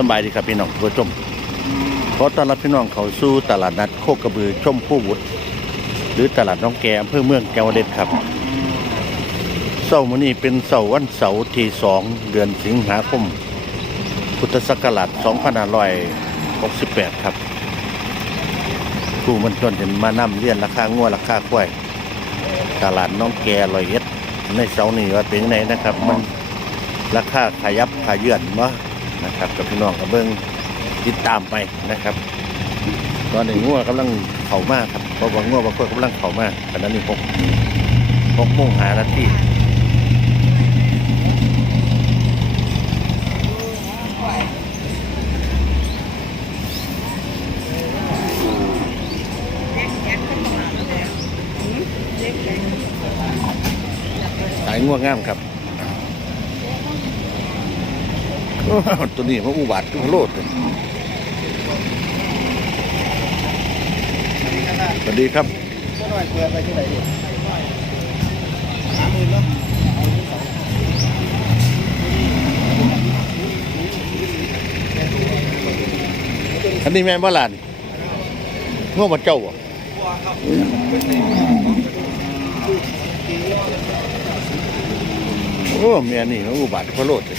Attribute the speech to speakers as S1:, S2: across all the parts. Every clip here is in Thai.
S1: สบายดีครับพี่น้องผู้ชมขอต้อนรับพี่น้องเขาสู่ตลาดนัดโคกระบือชมผู้วุฒหรือตลาดน้องแกอำเภอเมืองแกวเด็ดครับเสาร์มื้อนี้เป็นเสาร์วันเสาร์ที่2เดือนสิงหาคม พุทธศักราช2568 ครับผู้มันชนเห็นมานำเรียนราคางัวราคาควย ตลาดน้องแกลอยเอ็ดในเสาร์นี้ว่าเป็นไงนะครับ มันราคาขยับขยื่นวะ นะครับกับพี่น้องกับเบิ้งติดตามไปนะครับ ตอนนี้งัวกำลังเข่ามากครับเพราะว่างัวบางคนกำลังเข่ามาขณะนี้หกหกโมงหานาทีขายงัวงามครับโอ้ ตัวนี้มันอุบาทตัวโลดสวัสดีครับ
S2: อันนี้
S1: แม่นบ่หลานงัวบ่เจ้าบ่ะโอ้แม่นี่อุบาทตัวโลดเลย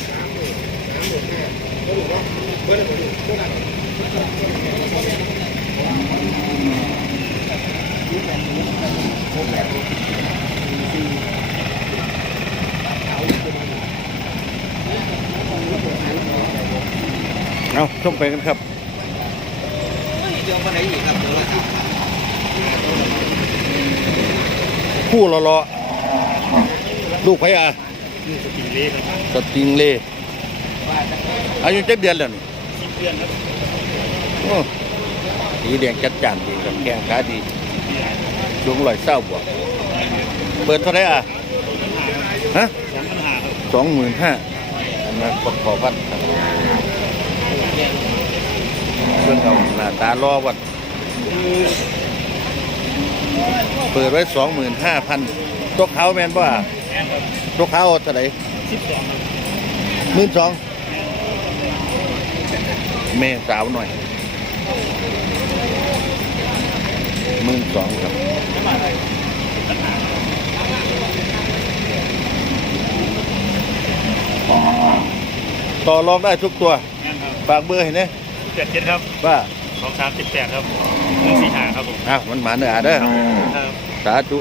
S1: เอาชมไปกันครับ
S2: เดี๋ยววันไหนอีกครับเดี๋ยวละ
S1: คู่รอรอลูกพญา
S2: นี่สติเล่
S1: สติงเล่ อายุเจ็ดเดือนแล้วนี่
S2: สิบเดือนครับ
S1: โอ้สีแดงจัดจ้านดีกับแกงขาดีสูงร้อยเศร้าบวกเปิดเท่าไหรอะฮะ
S2: สามปัญหาครับ
S1: สองหมื่นห้าอันนั้นขอขอพัดครับเพื่อนเอาหน้าตารอวัด เปิดไว้สองหมื่นห้าพันตัวเขาแมนว่า
S2: แอนครับ
S1: ตัวเขาเท่าไหร่
S2: สิบสองครับ
S1: หมื่นสอง แม่สาวหน่อยหมื่นสองครับ
S2: ไม่มาอะไรปัญหา
S1: ต่อรองได้ทุกตัว
S2: แอนครับ
S1: ฝากเบอร์ให้นะ
S2: เจ็ดเจ็ดครับ
S1: ว่า
S2: สองสามสิบแปดครับหนึ่งสี่หาครับผม
S1: อะมันหมาเนื้อเด้อ
S2: ครับ
S1: สาธุ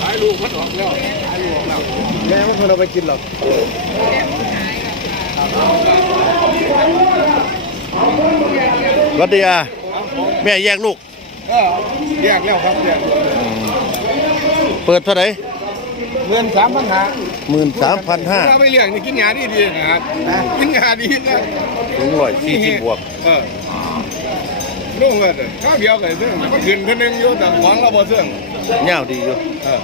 S2: ขายลูกพัดออกแล้วขายลูกออกแล้วแม่ไม่ควรเอาไปกินหรอก
S1: วัดดีอาแม่แยกลูก
S2: ก็แยกแล้วครับแยก
S1: เปิดเท่าไหร่
S2: เงินสามปัญหา
S1: หมื่นสามพันห้า
S2: ถ้าไปเลี้ยงนี่กินยาดีดีนะครับกินยาดีนะ
S1: ถึงร้อยสี่สิบบวก
S2: เออนุ่งเลยข้าวเดียวกันเสื่องก็ขึ้นคนหนึงอยู่แต่ของเราบ่เสื่อง
S1: เงาวดีอยู่
S2: เออ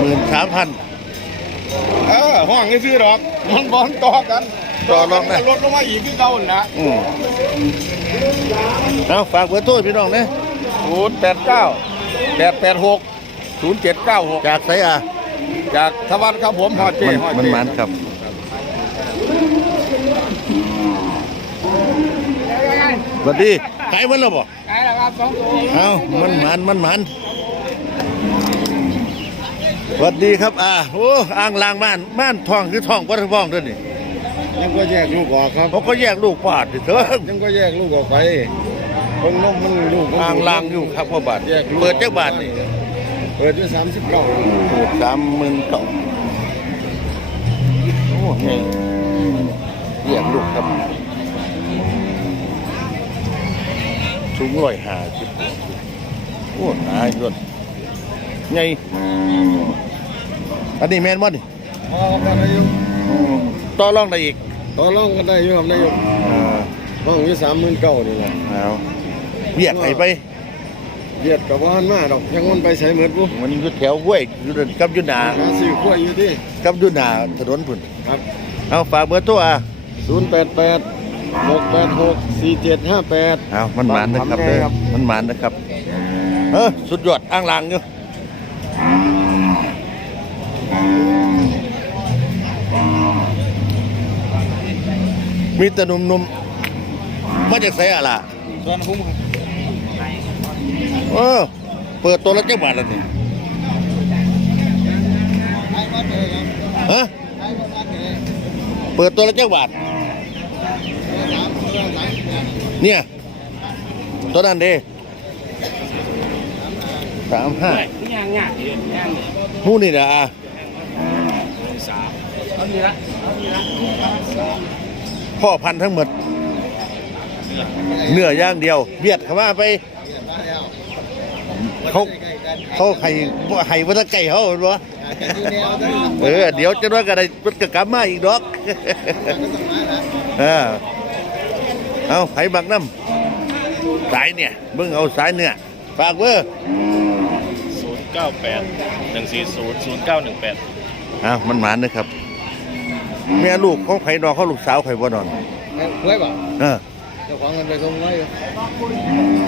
S1: หมื่นสามพัน
S2: เออห้องนี่ซื้อดอกมันบอลต่อกัน
S1: ต่อรองได้
S2: ลดลงมาอีกคือเก่าหั่นละ
S1: อืมเอาฝากเบอร์โทรพี่น้องนะ
S2: ศูนย์แปดเก้าแปดแปดหกศูนย์เจ็ดเก้าหก
S1: จากไสอา
S2: จากทวัดครับผมฮอดเจ้
S1: มัน
S2: ฮอด
S1: มัน
S2: เจ้
S1: มันครับ สวัสดีขายมันแล้วบ่
S2: ไงล่ะครับสองตัว
S1: เอามันหมันมันหมันสวัสดีครับ อ่า โอ้อ่างลางบ้านบ้านทองคือทองวัดทองด้วยนี่
S2: ยังก็แยกลูกออกครับ
S1: เขาก็แยกลูกปาดดิเถิง
S2: ยังก็แยกลูกออกไปเพิ่งนมมันลูกมัน
S1: อ่างลางอยู่ครับว่าบาท
S2: แยกลูก
S1: เปิดจักบาทนี่
S2: เปิดด้วยสามสิบเก้า
S1: เปิดสามหมื่นเก้าโอ้ไงแยกลูกครับสูงร้อยห้าสิบโอ้ตายยนไงอันนี้แมนบ่นี่
S2: อ๋อครับนายก
S1: ต่อรองได้อีก
S2: ต่อรองกันได้อยู่ครับนายก
S1: อ่า
S2: ห้องอยู่สามหมื่นเก้านี่แหละ
S1: เอาเรียกไห้ไป
S2: เบียดกับว่านมาดอกยังมันไปใช้เหมือนกู
S1: มันอยู่แถวห้วยอยู่กับอยุนา
S2: หาซื้อกล้วยอยู่ที่
S1: กับอยุนาถนนพุ่น
S2: ครับ
S1: เอาฝากเบอร์ตัวอะ
S2: ศูนย์แปดแปดหกแปดหกสี่เจ็ดห้าแปด
S1: เอามันหมานนะครับ
S2: ทำไง
S1: เด้อ
S2: ครับ
S1: มันหมานนะครับเออสุดยอดอ้างลางอยู่มีแต่หนุ่มๆมาจากไสอะล่ะ
S2: ส่วนคุ้ม
S1: เออ เปิดตัวละเจ้าบาทแล้วนี่ฮะเปิดตัวละเจ้าบาทเนี่ย ตัวนั้นด้สามห้า
S3: ย่างย่างเยย่าง
S1: มูนี่นะอะ
S3: สามเอาดีละ
S1: พ่อพันธุ์ทั้งหมดเนื้อย่างเดียวเบียดเข้ามาไป เขาเขาไข่ไข่วัตไก่เขาเหรอเออเดี๋ยวจะว่ากันได้มันก็กลับมาอีกดอกเออเอาไผ่บักน้ำสายเนี่ยเบิ่งเอาสายเนื้อฝากเบอร์
S3: ศูนย์เก้าแปดหนึ่งสี่ศูนย์ศูนย์เก้าหนึ่งแปด
S1: อ้าวมันหมานนะครับ แม่ลูกของไผ่นอนเขาลูกสาวไผ่บ่นอน
S2: เฮ้ยบ่
S1: เออ
S2: เจ้าของเงินไปส่งไว้อยู่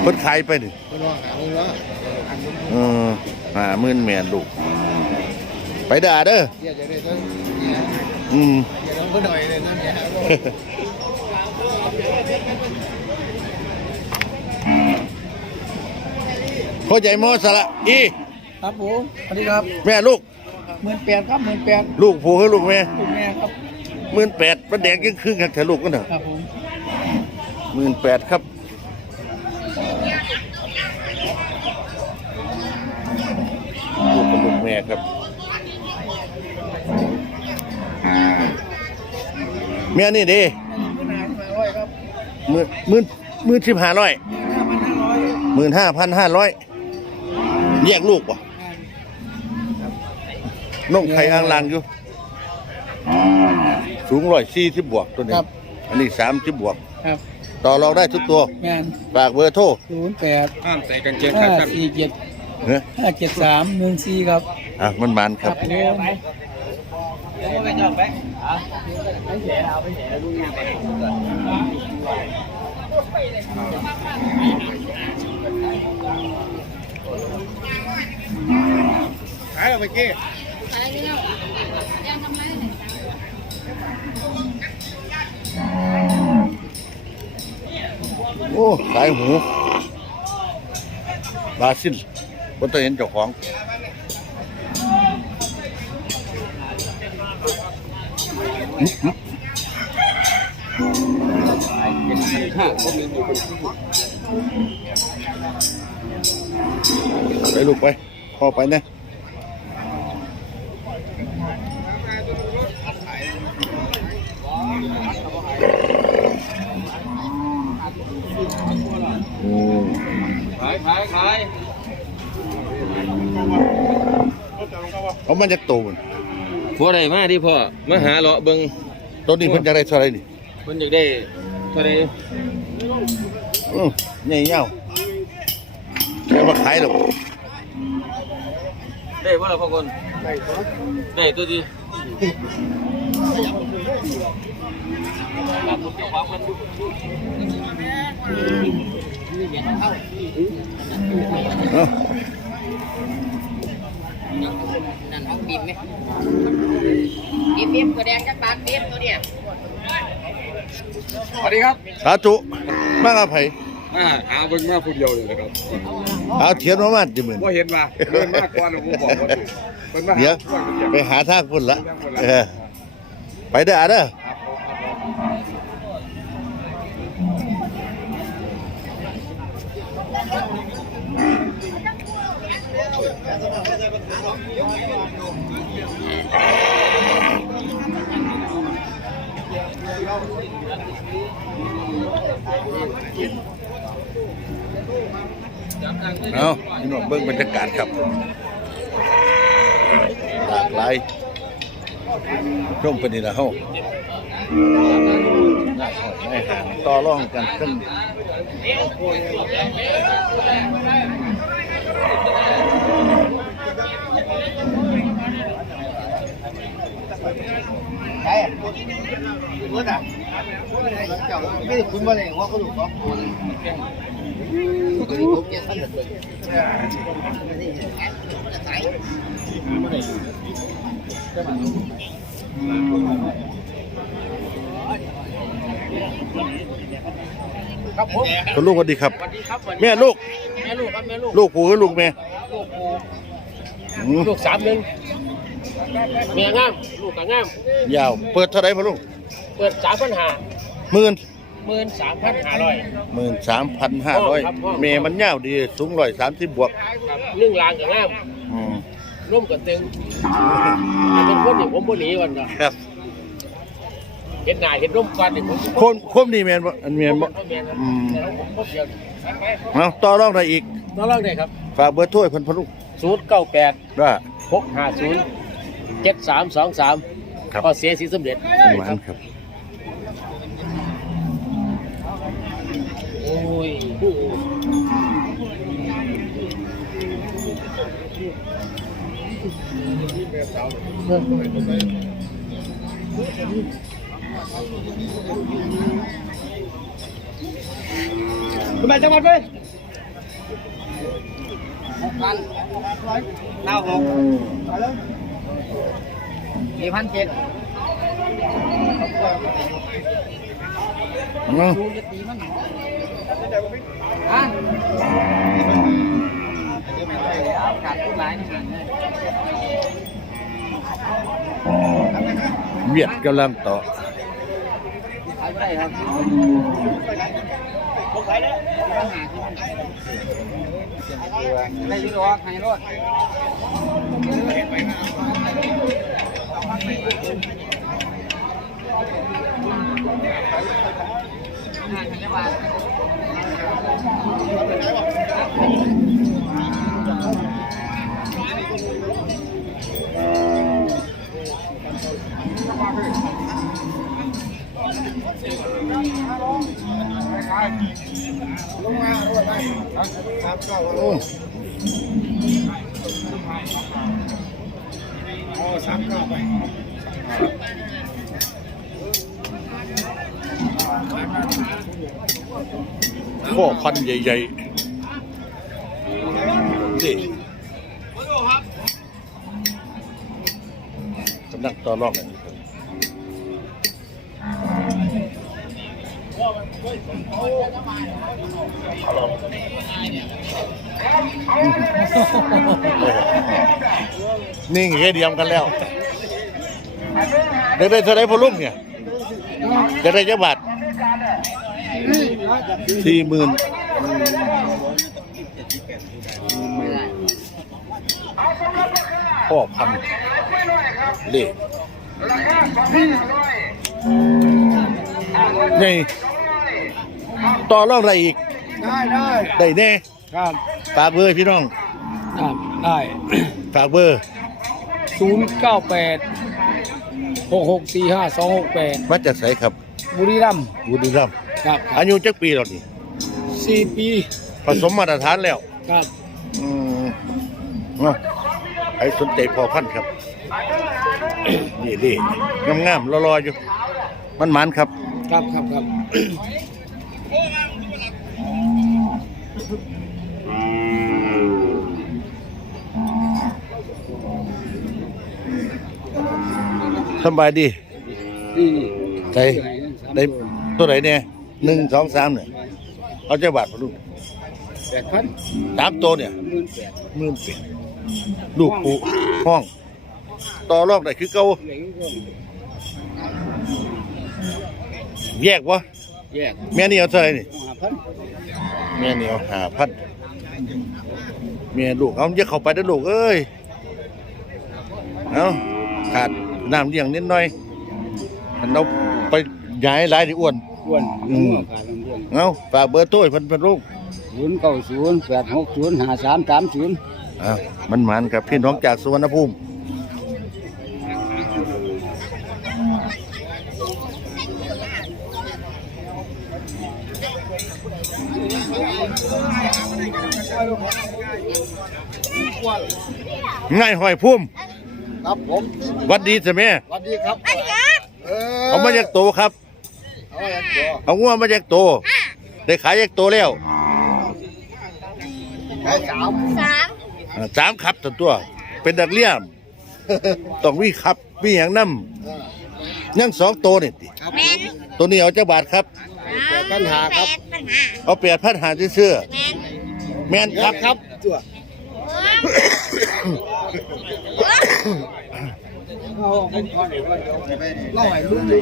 S1: เพิ่นขายไปนี่
S2: เพิ่นว่าหาเงินว่า
S1: เออห้าหมื่นแม่ลูก ไปด่าเด้อ
S2: เดี๋ยวจะได้ทั้ง
S1: อืม
S2: เดี๋ยวต้องเพิ่นหน่อยเลยนั่นเนี่ย
S1: เข้าใจมอสละอี
S4: ครับผมสวัสดีครับ
S1: แม่ลูก
S4: หมื่นแปดครับหมื่นแปด
S1: ลูกผู้คือลูกแม่
S4: คุณแม่ครับ
S1: หมื่นแปดประแดงยังครึ่งกันแต่ลูกกันเถอะ
S4: ครับผม
S1: หมื่นแปดครับลูกกับลูกแม่ครับ แม่นี่เดี
S4: หมื่นห้าพันห้าร้อยครับ
S1: หมื่นหมื่นหมื่นสิบห้าร้อย
S4: ห้าพันห้าร้อย
S1: หมื่นห้าพันห้าร้อยแยกลูกป่ะน้องไข่อ่างลางอยู่ สูงร้อยสี่สิบบวกตัวนี้
S4: ครับ
S1: อันนี้สามสิบบวก
S4: ครับ
S1: ต่อรองได้ทุกตัว
S4: งาน
S1: ฝากเบอร์โทร
S4: ศูนย์แปด
S2: ห้ามใส่กางเกง
S4: ห้า
S2: ขาสั้น
S4: สี่เจ็ด
S1: เฮ้ย
S4: ห้าเจ็ดสามหนึ่งสี่ครับ
S1: อะมันมันครับ
S4: ผม
S2: ขายเอาไปกี้
S1: โอ้สายหูบาซิลบนตัวเห็นเจ้าของไปลูกไปพ่อไปนะอืม
S2: ขายขายขาย
S1: เอามันจะโตมัน
S3: พอได้มาที่พ่อมาหาเลาะเบิง
S1: ตัวนี้เพิ่นจะได้เท่าไหรนี่
S3: เพิ่นอยากได้เท่าไร
S1: อืมใหญ่เงาแค่ว่าขายหรอก
S3: ได้บ่ล่ะพ่อคนได้ตัวดี
S1: เอ้า
S5: นั่นห้องบีมไหมบีมบีมกระแดงจักบาทบีมตัวเนี้ย
S2: สวัสดีครับ
S1: สาธุมากับไผ
S2: อ่าหาเบิ่งมาผู้เดียวเลยนะครับ
S1: เอาเทียนมามาจิมื่น
S2: ว่าเห็นมาเดินมากกว่าเราบอกว่าเพิ่นมา
S1: เดี๋ยว ไปหาทางพุ่นละเออไปเด้ออะเด้อ เอาพี่น้องเบิ่งบรรยากาศครับหลากหลายช่วงเป็นนี่ละเฮาน่าขอให้ห่างต่อรองกันขึ้น
S3: บิดอะเจ้าไม่คุณมาเลยว่าเขาดูสองคนตัวนี้ผมเจ็ดพันเลยครับผม
S1: คุณลูกสวัสดีครับ
S3: สวัสดีครับ
S1: แม่ลูก
S3: แม่ลูกครับแม่ลูก
S1: ลูกกูกับลูกแม่
S3: ลูก
S1: อืม
S3: ลูกสามหนึ่ง เมียงาม ลูกก็งาม
S1: ยาว เปิดเท่าไหร่พ่อลุง
S3: เปิดสามพันห้า
S1: หมื่น
S3: หมื่นสามพันห้าร้อย
S1: หมื่นสามพันห้าร้อย
S3: ครับพ่อ
S1: เมมันยาวดี สูงร้อยสามสิบบวก
S3: หนึ่งลางก็งาม
S1: อืม
S3: ร่วมกันตึงอันเป็นคนนี่ผมบ่หนีวันก็
S1: ครับ
S3: เห็นหน้าเห็นร่มกันนี่ผม
S1: โคมโคมนี่แมนบ่อันแมนบ่
S3: ผมแม่นครับ
S1: อืม
S3: แต่ผมบ่เดียว
S1: เอาต่อรองได้อีก
S3: น้องเล่าได้ครับ
S1: ฝากเบอร์โทรให้เพิ่นพ่อลุง
S3: ศูนย์เก้าแปด
S1: ว่า
S3: หกห้าศูนย์ เจ็ดสามสองสาม
S1: ครับ
S3: ก็เสียสีสำเร็จ
S1: หวานครับ
S3: โอ้ย
S4: คุณแม่จังหวัดไหม
S3: หกพันเก้าหกสี่พันเจ็ด
S1: เอา
S3: ดูจะตีมันอะขาดผู้ร้ายนี่หันเลย
S1: เวียดกำลังต่อ
S3: ขายไม่ได้ครับขายแล้วได้ยุโรปให้รถห้า พันบาท
S1: โข้อพันใหญ่ๆนี่กำลังต่อรองกันอยู่ครับนี่แค่เดียมกันแล้วได้ได้เท่าไรพอลุงเนี่ยได้ได้จักบาท สี่หมื่นพ่อพันเล่นี่ต่อรองอะไรอีก
S4: ได้ได้
S1: ได้แน่
S4: ครับ
S1: ฝากเบอร์พี่น้อง
S4: ครับได้
S1: ฝากเบอร์
S4: ศูนย์เก้าแปดหกหกสี่ห้าสองหกแปด
S1: มาจากไสครับ
S4: บุรีรัมย์
S1: บุรีรัมย์
S4: ครับ
S1: อายุจักปีแล้วนี่
S4: สี่ปี
S1: ผสมมาตรฐานแล้ว
S4: ครับ
S1: อืมเนาะใครสนใจพอพันธุ์ครับนี่ดีงามๆรอๆอยู่ มันหมันครับ
S4: ครับครับครับ
S1: สำบายดี
S4: นี่
S1: ใส่ได้ตัวไหนเนี่ย หนึ่งสองสามเนี่ยเอาเจ้าบาทมาลูก
S4: แปดพัน
S1: สามตัวเนี่ย
S4: หมื่นแปด
S1: หมื่นแปดลูกปูห้อง ต่อรองได้คือเก่า
S4: เหลืองก็
S1: แยกวะ
S4: แยก
S1: แม่นี่เอาเท่าไหร่นี่
S4: ห้าพัน
S1: แม่นี่เอาหาพันแม่ลูกเอาเยอะเข้าไปเด้อลูกเอ้ยเอาขาดน้ำเลี้ยงนิดหน่อยมันเอาไปย้ายหลายที่อ้วน
S4: อ้วน
S1: อืม
S4: ขาดลำเลียง
S1: เอาฝากเบอร์โทรให้เพิ่นเพิ่นลูก
S4: ศูนย์เก้าศูนย์แปดหกศูนย์ห้าสามสามศูนย์
S1: อะมันหมันกับพี่น้องจากสุวรรณภูมิง่ายหอยพุ่ม
S5: ครับผม
S1: หวัดดีสิแม่
S5: สวัสดีครับ เออ
S1: เอามาจากโตครับ
S5: เอาอย่างตัว
S1: เอางัวมาจากโต ได้ขายจากโตแล้ว
S5: ไอ้สาม
S6: สาม
S1: อ่าสามขับตัวตัว เป็นดักเลี่ยมต้องมีขับมีอย่างนำยังสองโตนี่ติ
S6: แมน
S1: ตัวนี้เอาเจ้าบาทครับ
S6: แปดปัญหาครับปัญหา
S1: เอาแปดพันหาเชื่อ
S6: แมน
S1: แม่นครับ
S5: ครับตัว เล่าให้รู้เลย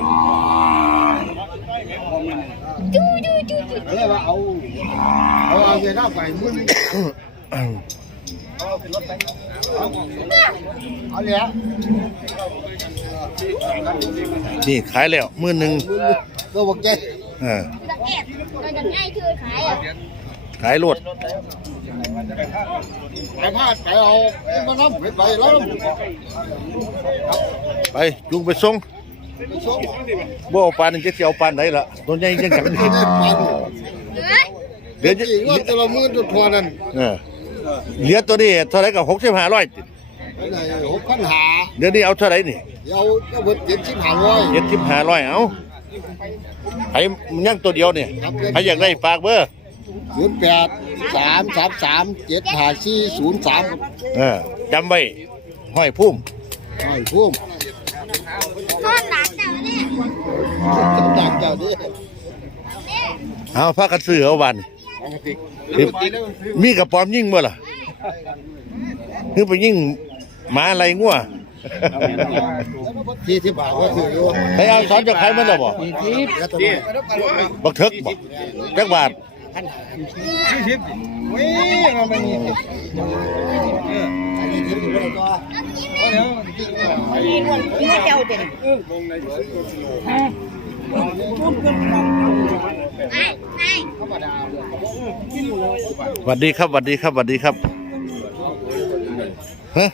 S6: จูจูจูจู
S5: เรียกว่าเอาเอาเอาเงินเอาไปมึงเอาเลยฮะ
S1: นี่ขายแล้วมือหนึ่ง
S5: ตัวบอกใจ
S1: เออ
S6: ตะเก็บเราจะง่ายคือขายอะ
S1: ขายรถ
S5: ไปพาดไปเอาไปมาล้ำไปไปแล้ว
S1: ไปจุงไปส่ง
S5: ไปส่ง
S1: บ่เอาปานนึงจะสิเอาปานไหนล่ะตัวใหญ่ยังจัง
S5: ไม่ได้ไป
S6: เฮ้ย
S1: เดี๋ยวจะ
S5: อีกว่าแต่ละมือตัวทัวนั่น
S1: เออเหลือตัวนี้เท่าไหร่ก็6500ติ
S5: หกพันหา
S1: เดี๋ยวนี้เอาเท่าไหร่นี่
S5: เดี๋ยวจะเบิดเจ็ดสิบห้าร้อย
S1: 7500เอาไผมันยังตัวเดียวนี่ใครอยากได้ฝากเบอร์
S5: ศูนย์แปดสามสามสามเจ็ดห้าสี่ศูนย์สาม
S1: เออจำไว้ห้อยพุ่ม
S5: ไอ้พุ่ม
S6: ทอดหลังจากนี้
S5: จำจากเจ้าดิ
S1: เอาพากันซื้อเอาวันนี่มีกระป๋อมยิ่งบ่ล่ะคือไปยิ่งหมาอะไรงัว
S5: ที่ที่บาทว่าถืออยู่
S1: ให้เอาสอนเจะขายมันแล้วบ่
S5: ที่ที่แล้วตัวนี้
S1: บักเถิกบ่จักบาท พัน
S2: สี่สิบวิ่งมันมี
S5: อันนี้ที่อยู่ในตัว
S6: นี่เดียวเด็ดไอ้ไอ้
S1: สวัสดีครับสวัสดีครับสวัสดีครับฮะ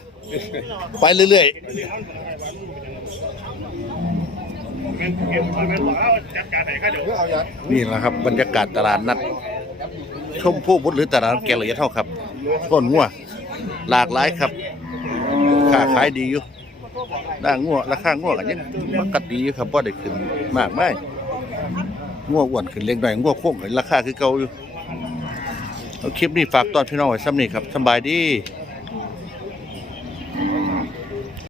S1: ไปเรื่อยๆ นี่แหละครับ บรรยากาศตลาดนัด ชมพู่บุตรหรือตลาดแกละเอียเท่าครับต้นงัวหลากหลายครับค่าขายดีอยู่ด่างงัวราคางัวกันยังปกติอยู่ครับว่าได้ขึ้นมากไหมงัวอ้วนขึ้นเล็กหน่อยงัวโค้งราคาคือเก่าอยู่เอาคลิปนี้ฝากตอนพี่น้องไว้ซ้ำนี่ครับสบายดี